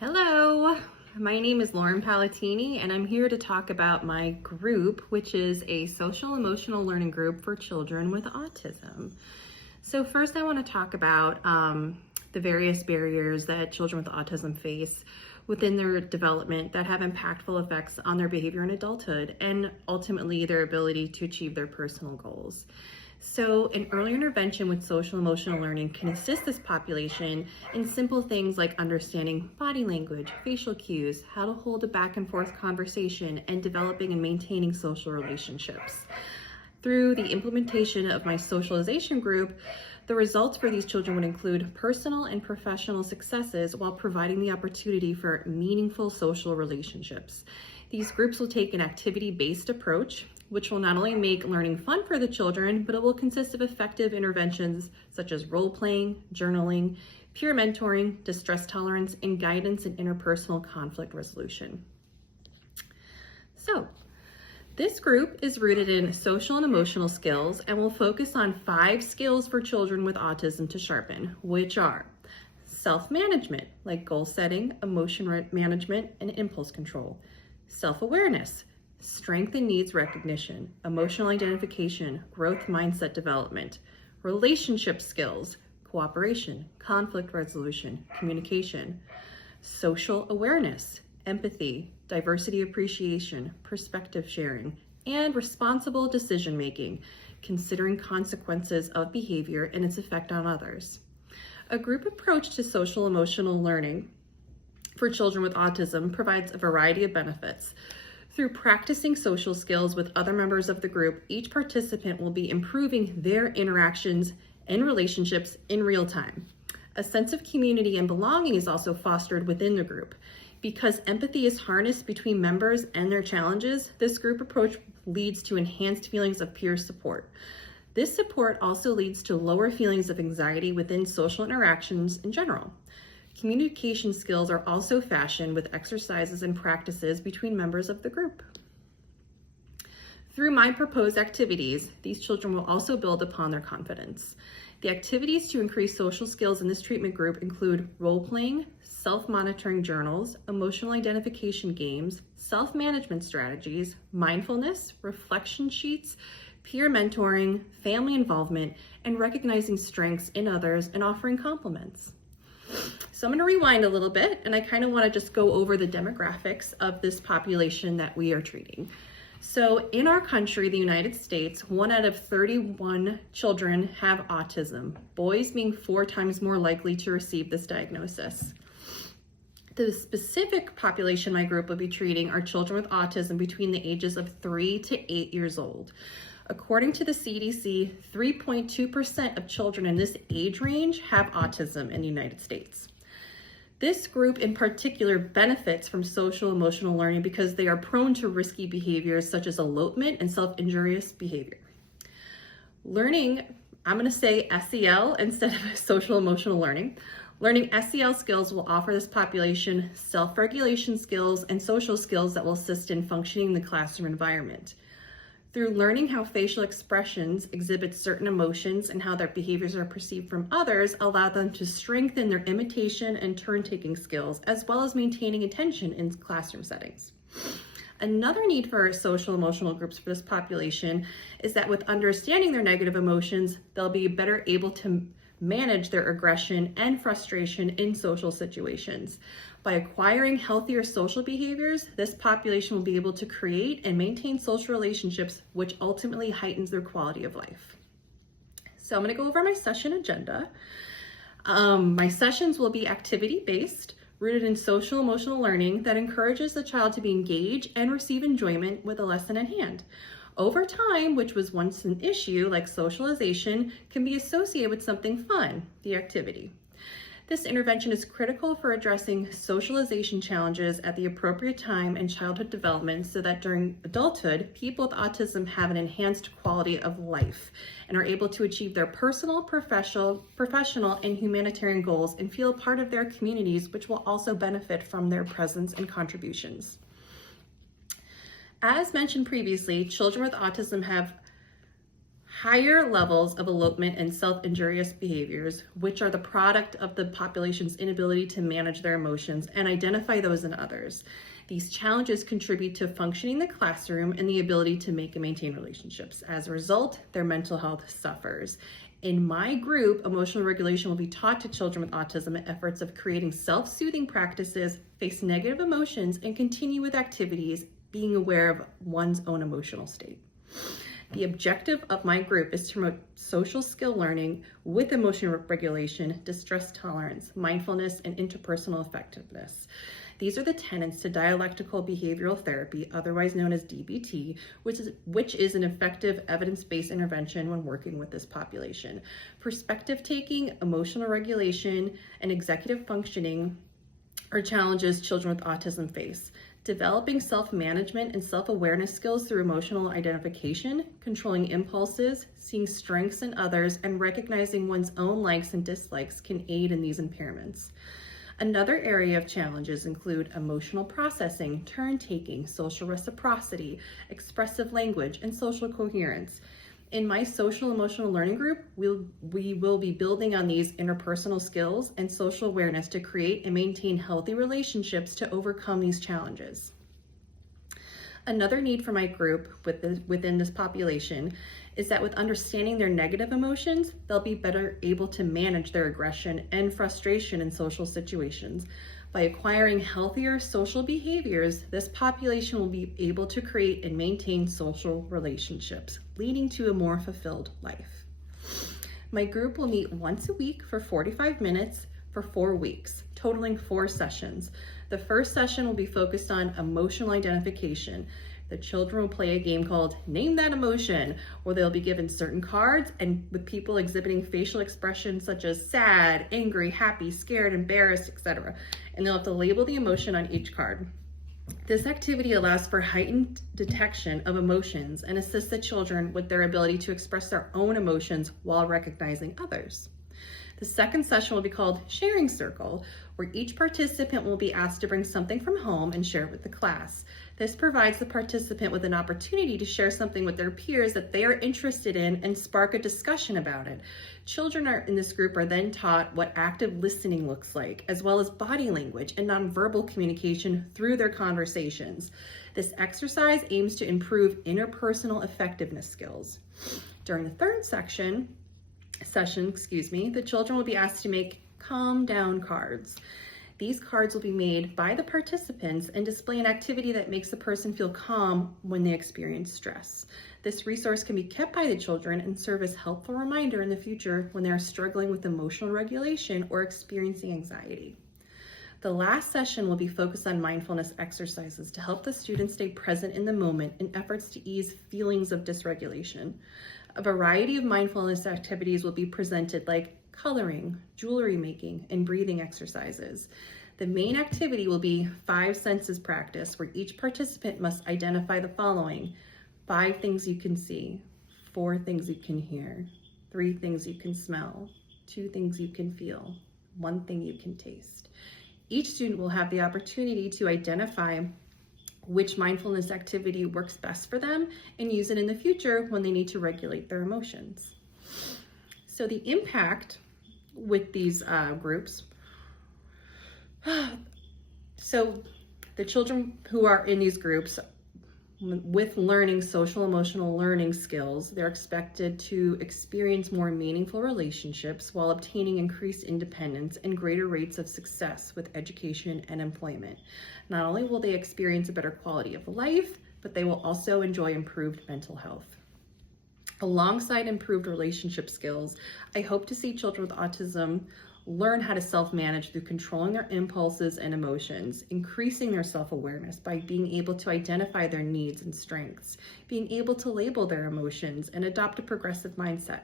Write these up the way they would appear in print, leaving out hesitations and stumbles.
Hello, my name is Lauren Palatini, and I'm here to talk about my group, which is a social emotional learning group for children with autism. So first I want to talk about the various barriers that children with autism face within their development that have impactful effects on their behavior in adulthood and ultimately their ability to achieve their personal goals. So an early intervention with social emotional learning can assist this population in simple things like understanding body language, facial cues, how to hold a back and forth conversation, and developing and maintaining social relationships. Through the implementation of my socialization group, the results for these children would include personal and professional successes while providing the opportunity for meaningful social relationships. These groups will take an activity-based approach, which will not only make learning fun for the children, but it will consist of effective interventions such as role-playing, journaling, peer mentoring, distress tolerance, and guidance in interpersonal conflict resolution. So, this group is rooted in social and emotional skills and will focus on 5 skills for children with autism to sharpen, which are self-management, like goal setting, emotion management, and impulse control, self-awareness, strength and needs recognition, emotional identification, growth mindset development, relationship skills, cooperation, conflict resolution, communication, social awareness, empathy, diversity appreciation, perspective sharing, and responsible decision making, considering consequences of behavior and its effect on others. A group approach to social emotional learning for children with autism provides a variety of benefits. Through practicing social skills with other members of the group, each participant will be improving their interactions and relationships in real time. A sense of community and belonging is also fostered within the group. Because empathy is harnessed between members and their challenges, this group approach leads to enhanced feelings of peer support. This support also leads to lower feelings of anxiety within social interactions in general. Communication skills are also fashioned with exercises and practices between members of the group. Through my proposed activities, these children will also build upon their confidence. The activities to increase social skills in this treatment group include role-playing, self-monitoring journals, emotional identification games, self-management strategies, mindfulness, reflection sheets, peer mentoring, family involvement, and recognizing strengths in others and offering compliments. So I'm going to rewind a little bit, and I kind of want to just go over the demographics of this population that we are treating. So in our country, the United States, 1 out of 31 children have autism, boys being 4 times more likely to receive this diagnosis. The specific population my group will be treating are children with autism between the ages of 3 to 8 years old. According to the CDC, 3.2% of children in this age range have autism in the United States. This group in particular benefits from social emotional learning because they are prone to risky behaviors such as elopement and self-injurious behavior. Learning, I'm going to say SEL instead of social emotional learning. Learning SEL skills will offer this population self-regulation skills and social skills that will assist in functioning in the classroom environment. Through learning how facial expressions exhibit certain emotions and how their behaviors are perceived from others, allow them to strengthen their imitation and turn-taking skills, as well as maintaining attention in classroom settings. Another need for social emotional groups for this population is that with understanding their negative emotions, they'll be better able to manage their aggression and frustration in social situations. By acquiring healthier social behaviors, this population will be able to create and maintain social relationships, which ultimately heightens their quality of life. So I'm going to go over my session agenda. My sessions will be activity-based, rooted in social emotional learning that encourages the child to be engaged and receive enjoyment with a lesson at hand. Over time, which was once an issue like socialization, can be associated with something fun, the activity. This intervention is critical for addressing socialization challenges at the appropriate time in childhood development so that during adulthood, people with autism have an enhanced quality of life and are able to achieve their personal, professional, and humanitarian goals and feel part of their communities, which will also benefit from their presence and contributions. As mentioned previously, children with autism have higher levels of elopement and self-injurious behaviors, which are the product of the population's inability to manage their emotions and identify those in others. These challenges contribute to functioning in the classroom and the ability to make and maintain relationships. As a result, their mental health suffers. In my group, emotional regulation will be taught to children with autism in efforts of creating self-soothing practices, face negative emotions, and continue with activities, being aware of one's own emotional state. The objective of my group is to promote social skill learning with emotional regulation, distress tolerance, mindfulness, and interpersonal effectiveness. These are the tenets to dialectical behavioral therapy, otherwise known as DBT, which is an effective evidence-based intervention when working with this population. Perspective taking, emotional regulation, and executive functioning are challenges children with autism face. Developing self-management and self-awareness skills through emotional identification, controlling impulses, seeing strengths in others, and recognizing one's own likes and dislikes can aid in these impairments. Another area of challenges include emotional processing, turn-taking, social reciprocity, expressive language, and social coherence. In my social emotional learning group, we will be building on these interpersonal skills and social awareness to create and maintain healthy relationships to overcome these challenges. Another need for my group within this population is that with understanding their negative emotions, they'll be better able to manage their aggression and frustration in social situations. By acquiring healthier social behaviors, this population will be able to create and maintain social relationships, leading to a more fulfilled life. My group will meet once a week for 45 minutes for 4 weeks, totaling 4 sessions. The first session will be focused on emotional identification. The children will play a game called Name That Emotion, where they'll be given certain cards and with people exhibiting facial expressions such as sad, angry, happy, scared, embarrassed, etc. And they'll have to label the emotion on each card. This activity allows for heightened detection of emotions and assists the children with their ability to express their own emotions while recognizing others. The second session will be called Sharing Circle, where each participant will be asked to bring something from home and share it with the class. This provides the participant with an opportunity to share something with their peers that they are interested in and spark a discussion about it. Children in this group are then taught what active listening looks like, as well as body language and nonverbal communication through their conversations. This exercise aims to improve interpersonal effectiveness skills. During the third session, the children will be asked to make calm down cards. These cards will be made by the participants and display an activity that makes the person feel calm when they experience stress. This resource can be kept by the children and serve as a helpful reminder in the future when they are struggling with emotional regulation or experiencing anxiety. The last session will be focused on mindfulness exercises to help the students stay present in the moment in efforts to ease feelings of dysregulation. A variety of mindfulness activities will be presented, like coloring, jewelry making, and breathing exercises. The main activity will be 5 senses practice, where each participant must identify the following: 5 things you can see, 4 things you can hear, 3 things you can smell, 2 things you can feel, 1 thing you can taste. Each student will have the opportunity to identify which mindfulness activity works best for them and use it in the future when they need to regulate their emotions. So the impact with these groups, so the children who are in these groups with learning social emotional learning skills, they're expected to experience more meaningful relationships while obtaining increased independence and greater rates of success with education and employment. Not only will they experience a better quality of life, but they will also enjoy improved mental health. Alongside improved relationship skills, I hope to see children with autism learn how to self-manage through controlling their impulses and emotions, increasing their self-awareness by being able to identify their needs and strengths, being able to label their emotions, and adopt a progressive mindset.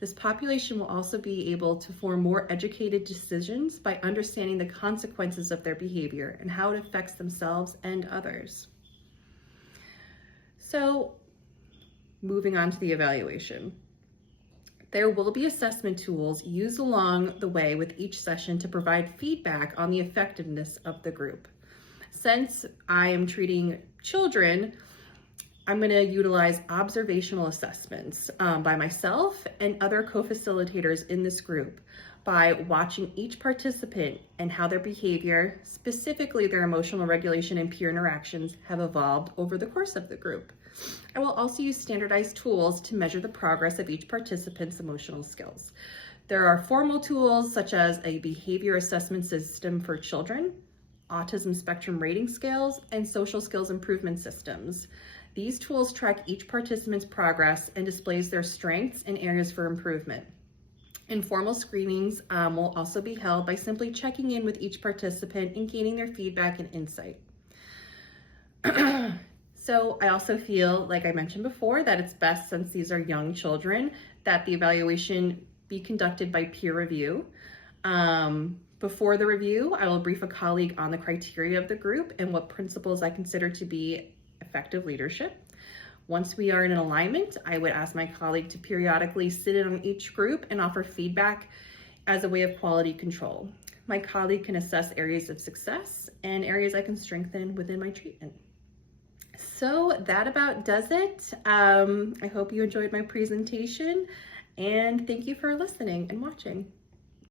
This population will also be able to form more educated decisions by understanding the consequences of their behavior and how it affects themselves and others. So, moving on to the evaluation. There will be assessment tools used along the way with each session to provide feedback on the effectiveness of the group. Since I am treating children, I'm going to utilize observational assessments by myself and other co-facilitators in this group by watching each participant and how their behavior, specifically their emotional regulation and peer interactions, have evolved over the course of the group. I will also use standardized tools to measure the progress of each participant's emotional skills. There are formal tools such as a behavior assessment system for children, autism spectrum rating scales, and social skills improvement systems. These tools track each participant's progress and displays their strengths and areas for improvement. Informal screenings will also be held by simply checking in with each participant and gaining their feedback and insight. So I also feel, like I mentioned before, that it's best, since these are young children, that the evaluation be conducted by peer review. Before the review, I will brief a colleague on the criteria of the group and what principles I consider to be effective leadership. Once we are in alignment, I would ask my colleague to periodically sit in on each group and offer feedback as a way of quality control. My colleague can assess areas of success and areas I can strengthen within my treatment. So that about does it. I hope you enjoyed my presentation, and thank you for listening and watching.